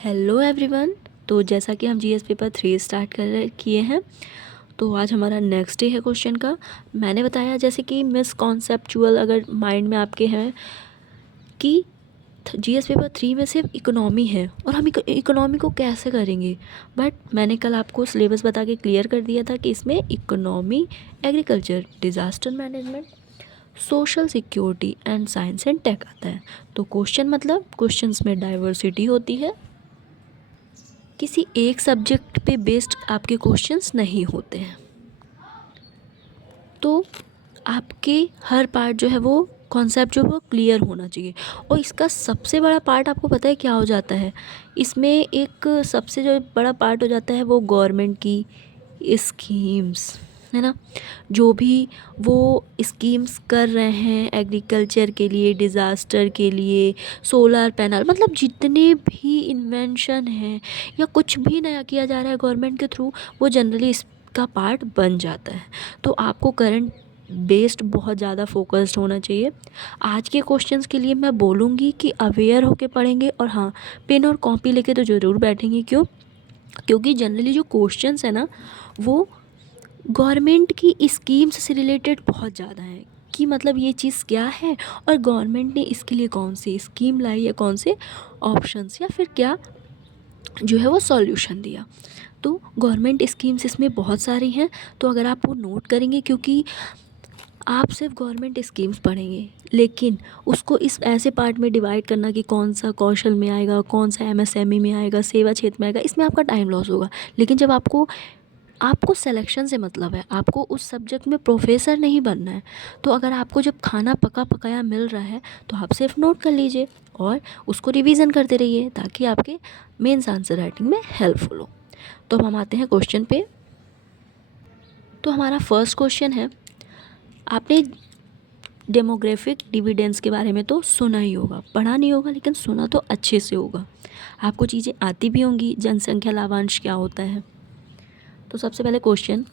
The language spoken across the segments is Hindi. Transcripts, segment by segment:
Hello everyone. तो जैसा कि हम जीएस पेपर 3 स्टार्ट किए हैं, तो आज हमारा नेक्स्ट डे है क्वेश्चन का। मैंने बताया जैसे कि मिसकॉन्सेप्चुअल अगर माइंड में आपके हैं कि जीएस पेपर 3 में सिर्फ इकोनॉमी है और हम इकोनॉमी को कैसे करेंगे, बट मैंने कल आपको सिलेबस बता के क्लियर कर दिया था कि इसमें economy, agriculture, disaster management, social security and science and tech आता है। तो क्वेश्चन मतलब क्वेश्चंस में डाइवर्सिटी होती है, किसी एक सब्जेक्ट पे बेस्ड आपके क्वेश्चंस नहीं होते हैं। तो आपके हर पार्ट जो है वो कॉन्सेप्ट जो है वो क्लियर होना चाहिए। और इसका सबसे बड़ा पार्ट आपको पता है क्या हो जाता है, इसमें एक सबसे जो बड़ा पार्ट हो जाता है वो गवर्नमेंट की स्कीम्स, है ना। जो भी वो स्कीम्स कर रहे हैं एग्रीकल्चर के लिए, डिज़ास्टर के लिए, सोलर पैनल, मतलब जितने भी इन्वेंशन हैं या कुछ भी नया किया जा रहा है गवर्नमेंट के थ्रू, वो जनरली इसका पार्ट बन जाता है। तो आपको करंट बेस्ड बहुत ज़्यादा फोकस्ड होना चाहिए। आज के क्वेश्चंस के लिए मैं बोलूँगी कि अवेयर होके पढ़ेंगे, और हाँ, पेन और कॉपी लेके तो ज़रूर बैठेंगे। क्योंकि जनरली जो क्वेश्चंस है ना, वो गवर्नमेंट की स्कीम्स से रिलेटेड बहुत ज़्यादा है कि मतलब ये चीज़ क्या है और गवर्नमेंट ने इसके लिए कौन सी स्कीम लाई या कौन से ऑप्शंस या फिर क्या जो है वो सॉल्यूशन दिया। तो गवर्नमेंट स्कीम्स इसमें बहुत सारी हैं, तो अगर आप वो नोट करेंगे, क्योंकि आप सिर्फ गवर्नमेंट स्कीम्स पढ़ेंगे लेकिन उसको इस ऐसे पार्ट में डिवाइड करना कि कौन सा कौशल में आएगा, कौन सा एमएसएमई में आएगा, सेवा क्षेत्र में आएगा, इसमें आपका टाइम लॉस होगा। लेकिन जब आपको सिलेक्शन से मतलब है, आपको उस सब्जेक्ट में प्रोफेसर नहीं बनना है, तो अगर आपको जब खाना पका पकाया मिल रहा है तो आप सिर्फ नोट कर लीजिए और उसको रिवीजन करते रहिए ताकि आपके मेंस आंसर राइटिंग में हेल्पफुल हो। तो अब हम आते हैं क्वेश्चन पे। तो हमारा फर्स्ट क्वेश्चन है, आपने डेमोग्राफिक डिविडेंड्स के बारे में तो सुना ही होगा, पढ़ा नहीं होगा लेकिन सुना तो अच्छे से होगा, आपको चीज़ें आती भी होंगी। जनसंख्या लाभांश क्या होता है? तो सबसे पहले क्वेश्चन,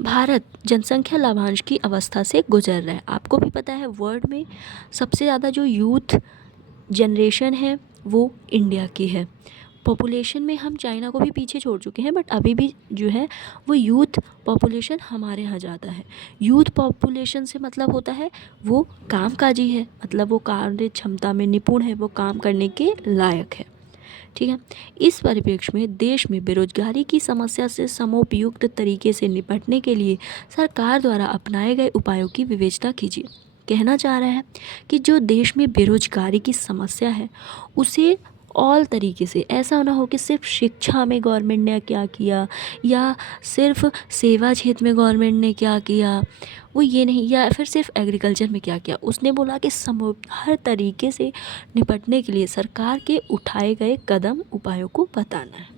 भारत जनसंख्या लाभांश की अवस्था से गुजर रहा है। आपको भी पता है वर्ल्ड में सबसे ज़्यादा जो यूथ जनरेशन है वो इंडिया की है। पॉपुलेशन में हम चाइना को भी पीछे छोड़ चुके हैं, बट अभी भी जो है वो यूथ पॉपुलेशन हमारे यहाँ ज़्यादा है। यूथ पॉपुलेशन से मतलब होता है वो कामकाजी है, मतलब वो कार्य क्षमता में निपुण है, वो काम करने के लायक है। ठीक है। इस परिप्रेक्ष्य में देश में बेरोजगारी की समस्या से समोपयुक्त तरीके से निपटने के लिए सरकार द्वारा अपनाए गए उपायों की विवेचना कीजिए। कहना चाह रहा है कि जो देश में बेरोजगारी की समस्या है उसे ऑल तरीके से, ऐसा ना हो कि सिर्फ शिक्षा में गवर्नमेंट ने क्या किया या सिर्फ सेवा क्षेत्र में गवर्नमेंट ने क्या किया, वो ये नहीं, या फिर सिर्फ एग्रीकल्चर में क्या किया। उसने बोला कि हर तरीके से निपटने के लिए सरकार के उठाए गए कदम उपायों को बताना है।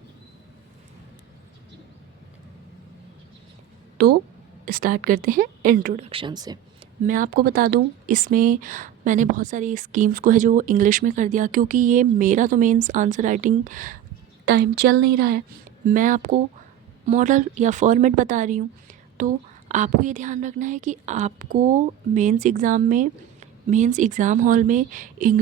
तो स्टार्ट करते हैं इंट्रोडक्शन से। मैं आपको बता दूं, इसमें मैंने बहुत सारी स्कीम्स को है जो इंग्लिश में कर दिया, क्योंकि ये मेरा तो मेंस आंसर राइटिंग टाइम चल नहीं रहा है, मैं आपको मॉडल या फॉर्मेट बता रही हूँ। तो आपको ये ध्यान रखना है कि आपको मेंस एग्ज़ाम हॉल में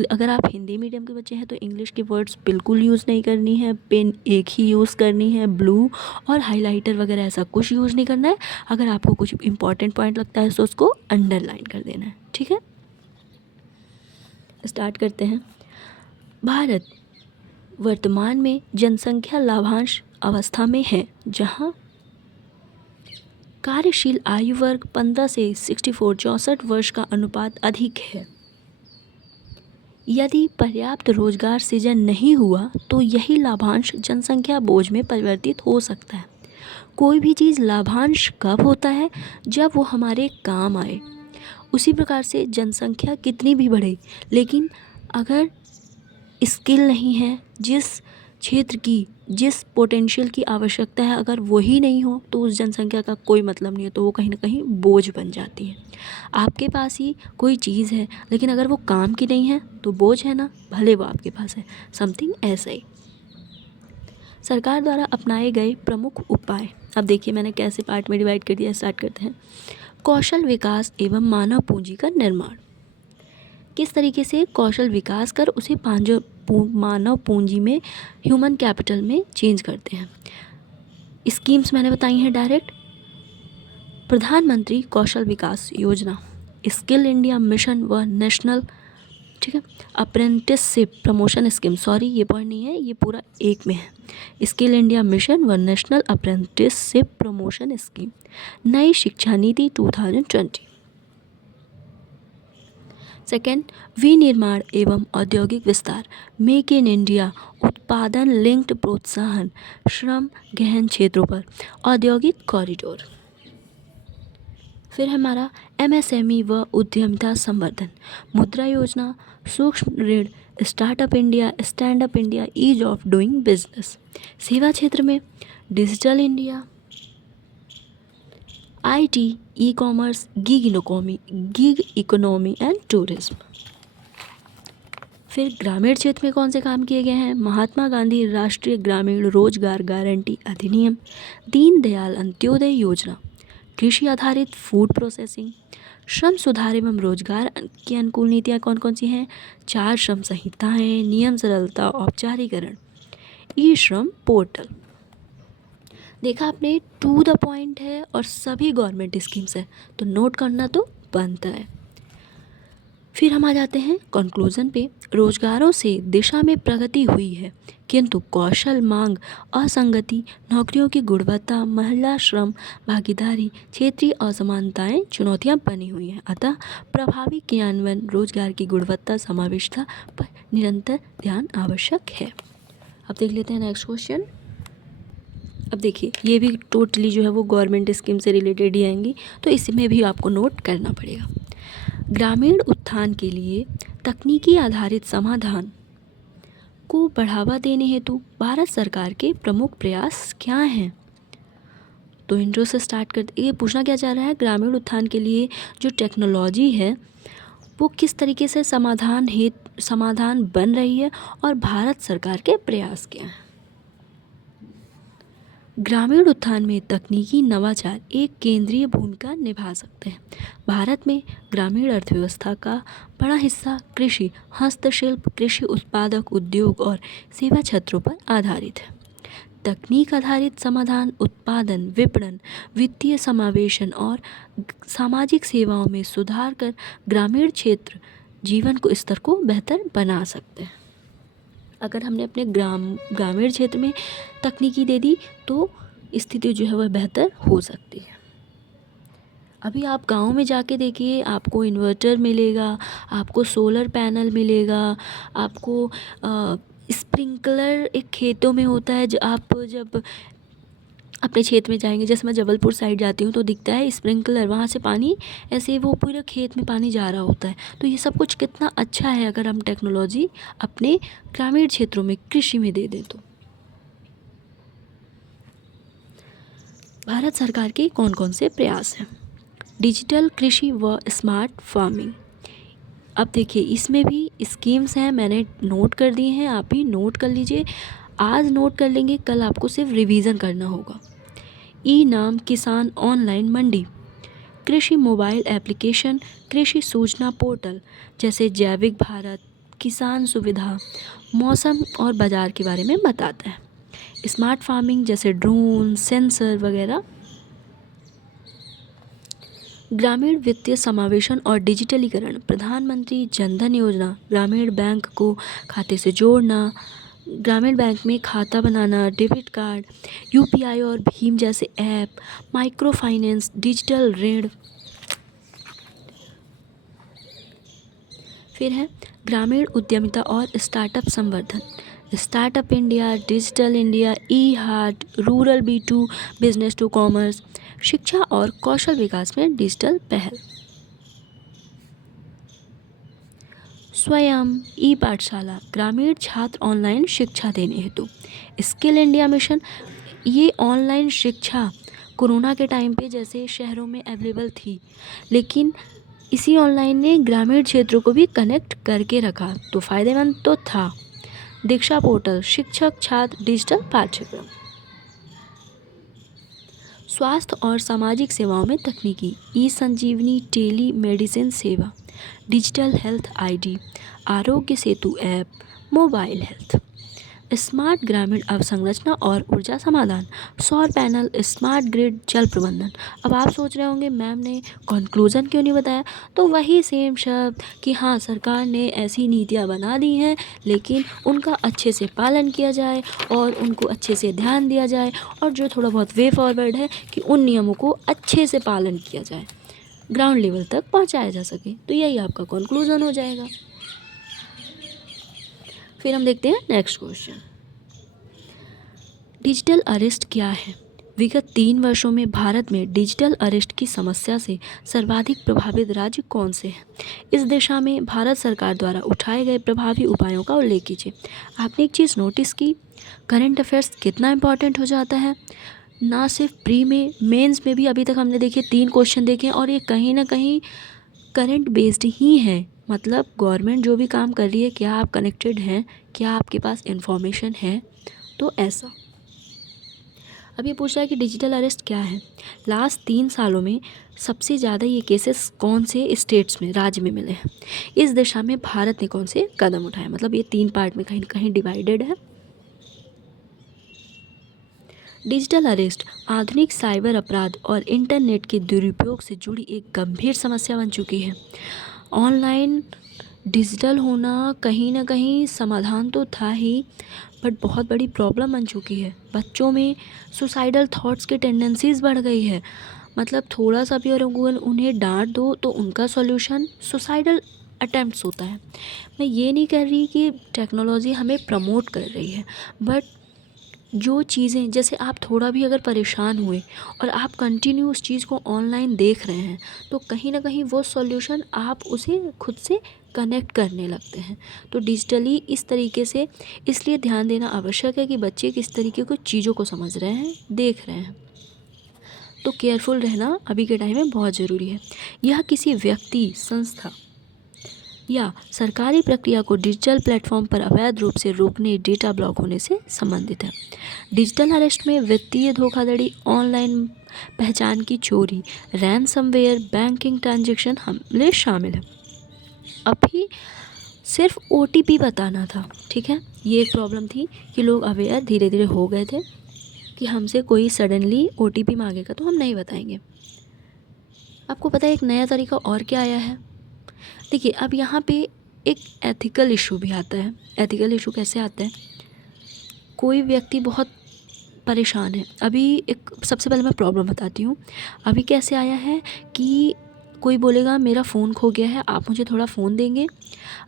अगर आप हिंदी मीडियम के बच्चे हैं तो इंग्लिश के वर्ड्स बिल्कुल यूज़ नहीं करनी है, पेन एक ही यूज़ करनी है, ब्लू और हाइलाइटर वगैरह ऐसा कुछ यूज़ नहीं करना है। अगर आपको कुछ इंपॉर्टेंट पॉइंट लगता है तो उसको अंडरलाइन कर देना है। ठीक है, स्टार्ट करते हैं। भारत वर्तमान में जनसंख्या लाभांश अवस्था में है, जहां कार्यशील आयु वर्ग 15 से 64 वर्ष का अनुपात अधिक है। यदि पर्याप्त रोजगार सृजन नहीं हुआ तो यही लाभांश जनसंख्या बोझ में परिवर्तित हो सकता है। कोई भी चीज़ लाभांश कब होता है? जब वो हमारे काम आए। उसी प्रकार से जनसंख्या कितनी भी बढ़े, लेकिन अगर स्किल नहीं है, जिस क्षेत्र की जिस पोटेंशियल की आवश्यकता है अगर वही नहीं हो तो उस जनसंख्या का कोई मतलब नहीं है, तो वो कहीं ना कहीं बोझ बन जाती है। आपके पास ही कोई चीज़ है लेकिन अगर वो काम की नहीं है तो बोझ है ना, भले वो आपके पास है, समथिंग ऐसा ही। सरकार द्वारा अपनाए गए प्रमुख उपाय, अब देखिए मैंने कैसे पार्ट में डिवाइड कर दिया। स्टार्ट करते हैं। कौशल विकास एवं मानव पूंजी का निर्माण। किस तरीके से कौशल विकास कर उसे मानव पूंजी में, ह्यूमन कैपिटल में चेंज करते हैं। स्कीम्स मैंने बताई हैं डायरेक्ट। प्रधानमंत्री कौशल विकास योजना, स्किल इंडिया मिशन व नेशनल, ठीक है, अप्रेंटिसशिप प्रमोशन स्कीम, सॉरी ये पॉइंट नहीं है, ये पूरा एक में है। स्किल इंडिया मिशन व नेशनल अप्रेंटिसशिप प्रमोशन स्कीम, नई शिक्षा नीति 2020। सेकेंड, विनिर्माण एवं औद्योगिक विस्तार, मेक इन इंडिया, उत्पादन लिंक्ड प्रोत्साहन, श्रम गहन क्षेत्रों पर औद्योगिक कॉरिडोर। फिर हमारा एमएसएमई व उद्यमिता संवर्धन, मुद्रा योजना, सूक्ष्म ऋण, startup India, stand up India, ease of doing business. सेवा क्षेत्र में digital India, IT, e commerce, gig economy and tourism. फिर ग्रामीण क्षेत्र में कौन से काम किए गए हैं? महात्मा गांधी राष्ट्रीय ग्रामीण रोजगार गारंटी अधिनियम, दीनदयाल अंत्योदय योजना, कृषि आधारित फूड प्रोसेसिंग, श्रम सुधार एवं रोजगार की अनुकूल नीतियाँ कौन कौन सी हैं? 4 श्रम संहिताएँ, नियम सरलता, औपचारीकरण, ई श्रम पोर्टल। देखा आपने, टू द पॉइंट है और सभी गवर्नमेंट स्कीम्स है, तो नोट करना तो बनता है। फिर हम आ जाते हैं कंक्लूजन पे। रोजगारों से दिशा में प्रगति हुई है, किंतु कौशल मांग, असंगति, नौकरियों की गुणवत्ता, महिला श्रम भागीदारी, क्षेत्रीय असमानताएं चुनौतियां बनी हुई हैं। अतः प्रभावी क्रियान्वयन, रोजगार की गुणवत्ता, समावेशिता पर निरंतर ध्यान आवश्यक है। अब देख लेते हैं नेक्स्ट क्वेश्चन। अब देखिए, ये भी टोटली जो है वो गवर्नमेंट स्कीम से रिलेटेड ही आएंगी, तो इसमें भी आपको नोट करना पड़ेगा। ग्रामीण उत्थान के लिए तकनीकी आधारित समाधान को बढ़ावा देने हेतु भारत सरकार के प्रमुख प्रयास क्या हैं? तो इंट्रो से स्टार्ट करते, ये पूछना क्या चाह रहा है, ग्रामीण उत्थान के लिए जो टेक्नोलॉजी है वो किस तरीके से समाधान बन रही है और भारत सरकार के प्रयास क्या हैं। ग्रामीण उत्थान में तकनीकी नवाचार एक केंद्रीय भूमिका निभा सकते हैं। भारत में ग्रामीण अर्थव्यवस्था का बड़ा हिस्सा कृषि, हस्तशिल्प, कृषि उत्पादक उद्योग और सेवा क्षेत्रों पर आधारित है। तकनीक आधारित समाधान उत्पादन, विपणन, वित्तीय समावेशन और सामाजिक सेवाओं में सुधार कर ग्रामीण क्षेत्र जीवन स्तर को बेहतर बना सकते हैं। अगर हमने अपने ग्रामीण क्षेत्र में तकनीकी दे दी तो स्थिति जो है वह बेहतर हो सकती है। अभी आप गांव में जाके देखिए, आपको इन्वर्टर मिलेगा, आपको सोलर पैनल मिलेगा, आपको स्प्रिंकलर एक खेतों में होता है। आप जब अपने क्षेत्र में जाएंगे, जैसे मैं जबलपुर साइड जाती हूँ तो दिखता है स्प्रिंकलर, वहाँ से पानी ऐसे वो पूरे खेत में पानी जा रहा होता है। तो ये सब कुछ कितना अच्छा है अगर हम टेक्नोलॉजी अपने ग्रामीण क्षेत्रों में कृषि में दे दें तो। भारत सरकार के कौन कौन से प्रयास हैं? डिजिटल कृषि व स्मार्ट फार्मिंग। अब देखिए, इसमें भी स्कीम्स हैं, मैंने नोट कर दी हैं, आप भी नोट कर लीजिए। आज नोट कर लेंगे, कल आपको सिर्फ रिवीजन करना होगा। ई नाम किसान ऑनलाइन मंडी, कृषि मोबाइल एप्लीकेशन, कृषि सूचना पोर्टल जैसे जैविक भारत, किसान सुविधा, मौसम और बाज़ार के बारे में बताता है। स्मार्ट फार्मिंग जैसे ड्रोन, सेंसर वगैरह। ग्रामीण वित्तीय समावेशन और डिजिटलीकरण, प्रधानमंत्री जनधन योजना, ग्रामीण बैंक को खाते से जोड़ना, ग्रामीण बैंक में खाता बनाना, डेबिट कार्ड, यूपीआई और भीम जैसे ऐप, माइक्रो फाइनेंस, डिजिटल ऋण। फिर है ग्रामीण उद्यमिता और स्टार्टअप संवर्धन, startup India, digital India, e heart, rural B2, business to commerce. शिक्षा और कौशल विकास में डिजिटल पहल, स्वयं, ई पाठशाला, ग्रामीण छात्र ऑनलाइन शिक्षा देने हेतु। स्किल इंडिया मिशन, ये ऑनलाइन शिक्षा कोरोना के टाइम पे जैसे शहरों में अवेलेबल थी, लेकिन इसी ऑनलाइन ने ग्रामीण क्षेत्रों को भी कनेक्ट करके रखा, तो फ़ायदेमंद तो था। दीक्षा पोर्टल, शिक्षक छात्र डिजिटल पाठ्यक्रम। स्वास्थ्य और सामाजिक सेवाओं में तकनीकी, ई संजीवनी टेली मेडिसिन सेवा, digital health ID, Aarogya Setu app, mobile health, smart ग्रामीण अवसंरचना और ऊर्जा समाधान, सौर पैनल, स्मार्ट ग्रिड, जल प्रबंधन। अब आप सोच रहे होंगे मैम ने कंक्लूज़न क्यों नहीं बताया, तो वही सेम शब्द कि हाँ सरकार ने ऐसी नीतियाँ बना दी हैं लेकिन उनका अच्छे से पालन किया जाए और उनको अच्छे से ध्यान दिया जाए और जो थोड़ा बहुत वे फॉरवर्ड है कि उन नियमों को अच्छे से पालन किया जाए, ग्राउंड लेवल तक पहुँचाया जा सके। तो यही आपका कंक्लूज़न हो जाएगा। फिर हम देखते हैं नेक्स्ट क्वेश्चन। डिजिटल अरेस्ट क्या है? विगत 3 वर्षों में भारत में डिजिटल अरेस्ट की समस्या से सर्वाधिक प्रभावित राज्य कौन से हैं? इस दिशा में भारत सरकार द्वारा उठाए गए प्रभावी उपायों का उल्लेख कीजिए। आपने एक चीज़ नोटिस की, करंट अफेयर्स कितना इम्पॉर्टेंट हो जाता है। ना सिर्फ प्री में, मेंस में भी अभी तक हमने देखे 3 क्वेश्चन देखे और ये कहीं ना कहीं करंट बेस्ड ही हैं। मतलब गवर्नमेंट जो भी काम कर रही है, क्या आप कनेक्टेड हैं, क्या आपके पास इंफॉर्मेशन है, तो ऐसा। अब ये पूछ रहा है कि डिजिटल अरेस्ट क्या है। लास्ट 3 सालों में सबसे ज़्यादा ये केसेस कौन से स्टेट्स में, राज्य में मिले हैं। इस दिशा में भारत ने कौन से कदम उठाए, मतलब ये 3 पार्ट में कहीं कहीं डिवाइडेड है। डिजिटल अरेस्ट आधुनिक साइबर अपराध और इंटरनेट के दुरुपयोग से जुड़ी एक गंभीर समस्या बन चुकी है। ऑनलाइन डिजिटल होना कहीं ना कहीं समाधान तो था ही, बट बहुत बड़ी प्रॉब्लम बन चुकी है। बच्चों में सुसाइडल थॉट्स की टेंडेंसीज़ बढ़ गई है। मतलब थोड़ा सा भी और उन्हें डांट दो तो उनका सॉल्यूशन सुसाइडल अटेम्प्ट्स होता है। मैं ये नहीं कह रही कि टेक्नोलॉजी हमें प्रमोट कर रही है, बट जो चीज़ें, जैसे आप थोड़ा भी अगर परेशान हुए और आप कंटिन्यू उस चीज़ को ऑनलाइन देख रहे हैं, तो कहीं ना कहीं वो सॉल्यूशन आप उसे खुद से कनेक्ट करने लगते हैं। तो डिजिटली इस तरीके से इसलिए ध्यान देना आवश्यक है कि बच्चे किस तरीके की चीज़ों को समझ रहे हैं, देख रहे हैं। तो केयरफुल रहना अभी के टाइम में बहुत ज़रूरी है। यह किसी व्यक्ति, संस्था या सरकारी प्रक्रिया को डिजिटल प्लेटफॉर्म पर अवैध रूप से रोकने, डेटा ब्लॉक होने से संबंधित है। डिजिटल अरेस्ट में वित्तीय धोखाधड़ी, ऑनलाइन पहचान की चोरी, रैनसमवेयर, बैंकिंग ट्रांजैक्शन हमले शामिल हैं। अभी सिर्फ OTP बताना था, ठीक है। ये एक प्रॉब्लम थी कि लोग अवेयर धीरे धीरे हो गए थे कि हमसे कोई सडनली OTP मांगेगा तो हम नहीं बताएंगे। आपको पता है एक नया तरीका और क्या आया है? देखिए अब यहाँ पे एक एथिकल इशू भी आता है। एथिकल इशू कैसे आता है? कोई व्यक्ति बहुत परेशान है। अभी एक सबसे पहले मैं प्रॉब्लम बताती हूँ। अभी कैसे आया है कि कोई बोलेगा मेरा फ़ोन खो गया है, आप मुझे थोड़ा फ़ोन देंगे।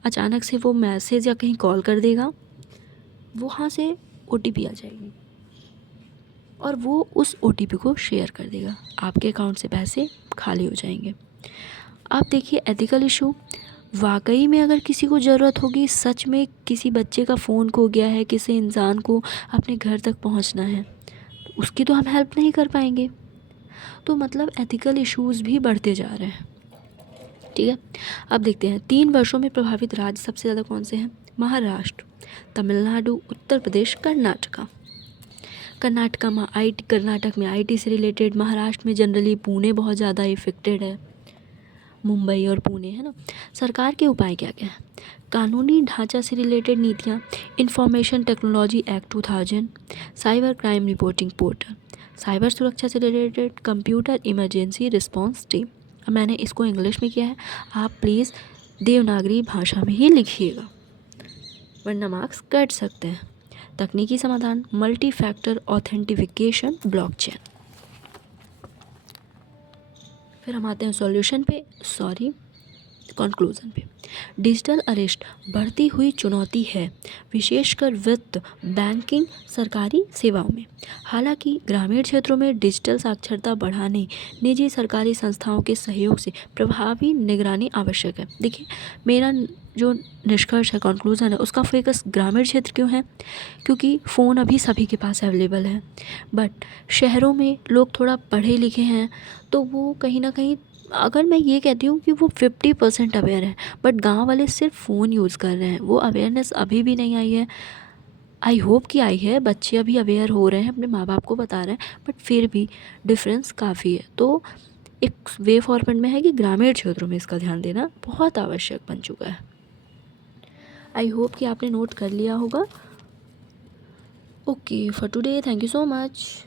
अचानक से वो मैसेज या कहीं कॉल कर देगा, वहाँ से OTP आ जाएगी और वो उस OTP को शेयर कर देगा, आपके अकाउंट से पैसे खाली हो जाएंगे। आप देखिए एथिकल इशू, वाकई में अगर किसी को ज़रूरत होगी, सच में किसी बच्चे का फ़ोन खो गया है, किसी इंसान को अपने घर तक पहुंचना है, तो उसकी तो हम हेल्प नहीं कर पाएंगे। तो मतलब एथिकल इश्यूज़ भी बढ़ते जा रहे हैं, ठीक है। अब देखते हैं 3 वर्षों में प्रभावित राज्य सबसे ज़्यादा कौन से हैं? महाराष्ट्र, तमिलनाडु, उत्तर प्रदेश, कर्नाटका। कर्नाटक में IT से रिलेटेड, महाराष्ट्र में जनरली पुणे बहुत ज़्यादा इफेक्टेड है, मुंबई और पुणे, है ना। सरकार के उपाय क्या क्या हैं? कानूनी ढांचा से रिलेटेड नीतियाँ, information technology act 2000, cyber crime reporting portal, cyber सुरक्षा से related computer emergency response team. अब मैंने इसको इंग्लिश में किया है, आप प्लीज़ देवनागरी भाषा में ही लिखिएगा वरना मार्क्स कट सकते हैं। तकनीकी समाधान, मल्टी फैक्टर ऑथेंटिफिकेशन, ब्लॉकचेन। फिर हम आते हैं सॉल्यूशन पे, कंक्लूज़न पे। डिजिटल अरेस्ट बढ़ती हुई चुनौती है, विशेषकर वित्त, बैंकिंग, सरकारी सेवाओं में। हालांकि ग्रामीण क्षेत्रों में डिजिटल साक्षरता बढ़ाने, निजी सरकारी संस्थाओं के सहयोग से प्रभावी निगरानी आवश्यक है। देखिए मेरा जो निष्कर्ष है, कंक्लूज़न है, उसका फोकस ग्रामीण क्षेत्र क्यों है? क्योंकि फ़ोन अभी सभी के पास अवेलेबल है, बट शहरों में लोग थोड़ा पढ़े लिखे हैं, तो वो कहीं ना कहीं, अगर मैं ये कहती हूँ कि वो 50% अवेयर है, बट गांव वाले सिर्फ फ़ोन यूज़ कर रहे हैं, वो अवेयरनेस अभी भी नहीं आई है। आई होप कि आई है। बच्चे अभी अवेयर हो रहे हैं, अपने माँ बाप को बता रहे हैं, बट फिर भी डिफरेंस काफ़ी है। तो एक वे फॉरवर्ड में है कि ग्रामीण क्षेत्रों में इसका ध्यान देना बहुत आवश्यक बन चुका है। आई होप कि आपने नोट कर लिया होगा। Okay for today, thank you so much.